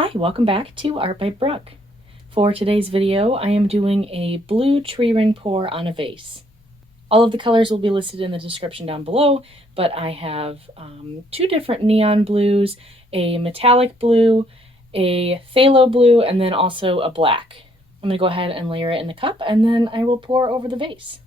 Hi, welcome back to Art by Brooke. For today's video, I am doing a blue tree ring pour on a vase. All of the colors will be listed in the description down below, but I have two different neon blues, a metallic blue, a phthalo blue, and then also a black. I'm going to go ahead and layer it in the cup, and then I will pour over the vase.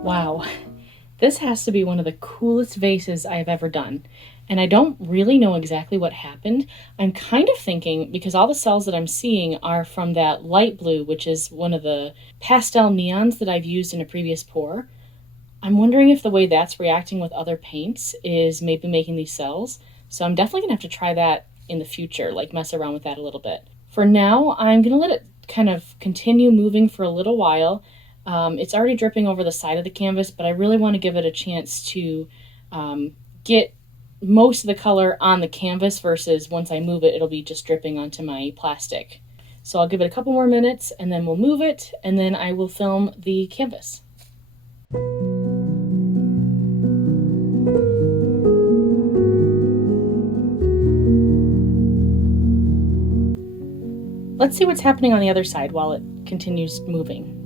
Wow, this has to be one of the coolest vases I've ever done. And I don't really know exactly what happened. I'm kind of thinking, because all the cells that I'm seeing are from that light blue, which is one of the pastel neons that I've used in a previous pour. I'm wondering if the way that's reacting with other paints is maybe making these cells. So I'm definitely gonna have to try that in the future, like mess around with that a little bit. For now, I'm gonna let it kind of continue moving for a little while. It's already dripping over the side of the canvas, but I really want to give it a chance to get most of the color on the canvas versus once I move it, it'll be just dripping onto my plastic. So I'll give it a couple more minutes and then we'll move it and then I will film the canvas. Let's see what's happening on the other side while it continues moving.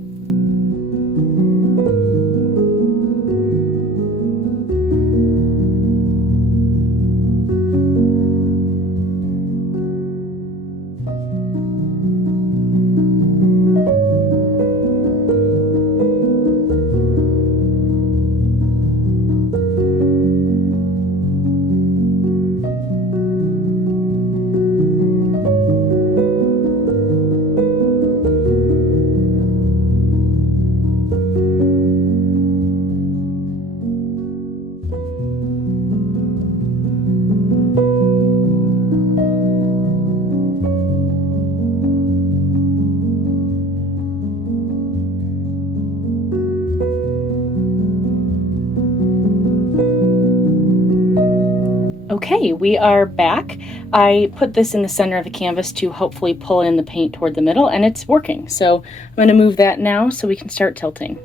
Okay, we are back. I put this in the center of the canvas to hopefully pull in the paint toward the middle, and it's working. So I'm going to move that now so we can start tilting.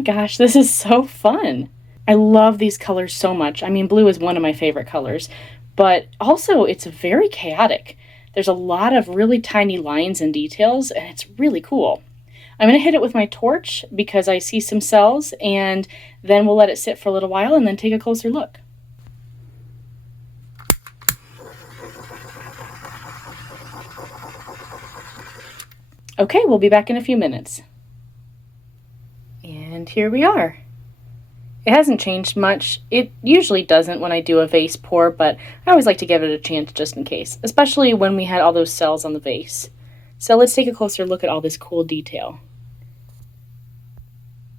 my gosh, this is so fun. I love these colors so much. I mean, blue is one of my favorite colors, but also it's very chaotic. There's a lot of really tiny lines and details, and it's really cool. I'm going to hit it with my torch because I see some cells, and then we'll let it sit for a little while and then take a closer look. Okay, we'll be back in a few minutes. And here we are. It hasn't changed much. It usually doesn't when I do a vase pour, but I always like to give it a chance just in case, especially when we had all those cells on the vase. So let's take a closer look at all this cool detail.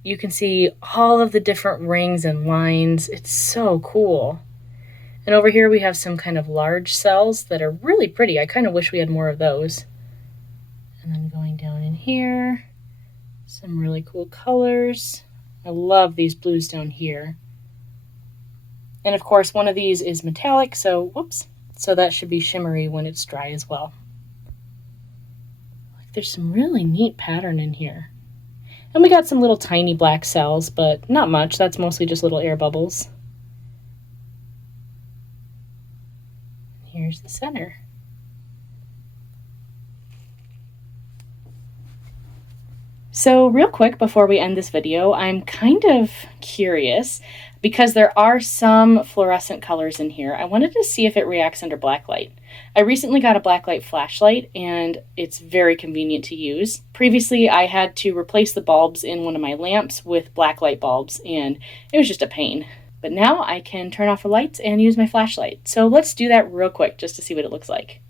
You can see all of the different rings and lines. It's so cool. And over here we have some kind of large cells that are really pretty. I kind of wish we had more of those. And then going down in here, some really cool colors. I love these blues down here. And of course, one of these is metallic, so whoops. So that should be shimmery when it's dry as well. There's some really neat pattern in here. And we got some little tiny black cells, but not much. That's mostly just little air bubbles. Here's the center. So real quick before we end this video, I'm kind of curious because there are some fluorescent colors in here. I wanted to see if it reacts under blacklight. I recently got a blacklight flashlight and it's very convenient to use. Previously, I had to replace the bulbs in one of my lamps with blacklight bulbs and it was just a pain. But now I can turn off the lights and use my flashlight. So let's do that real quick just to see what it looks like.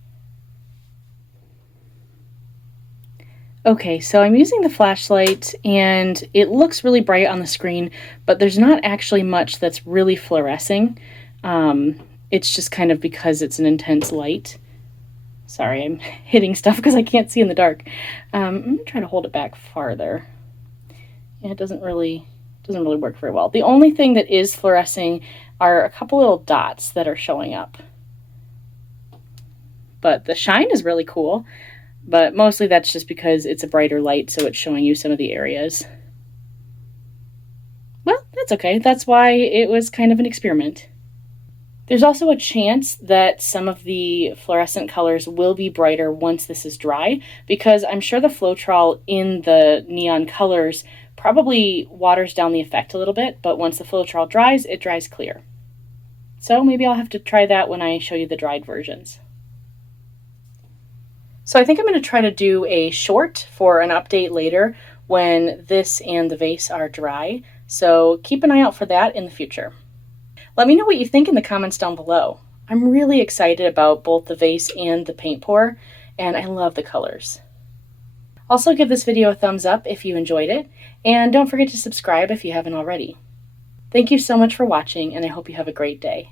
Okay, so I'm using the flashlight and it looks really bright on the screen, but there's not actually much that's really fluorescing. It's just kind of because it's an intense light. Sorry, I'm hitting stuff because I can't see in the dark. I'm going to try to hold it back farther. Yeah, it doesn't really work very well. The only thing that is fluorescing are a couple little dots that are showing up. But the shine is really cool. But mostly that's just because it's a brighter light, so it's showing you some of the areas. Well, that's okay. That's why it was kind of an experiment. There's also a chance that some of the fluorescent colors will be brighter once this is dry, because I'm sure the Floetrol in the neon colors probably waters down the effect a little bit, but once the Floetrol dries, it dries clear. So maybe I'll have to try that when I show you the dried versions. So I think I'm going to try to do a short for an update later when this and the vase are dry. So keep an eye out for that in the future. Let me know what you think in the comments down below. I'm really excited about both the vase and the paint pour, and I love the colors. Also give this video a thumbs up if you enjoyed it, and don't forget to subscribe if you haven't already. Thank you so much for watching, and I hope you have a great day.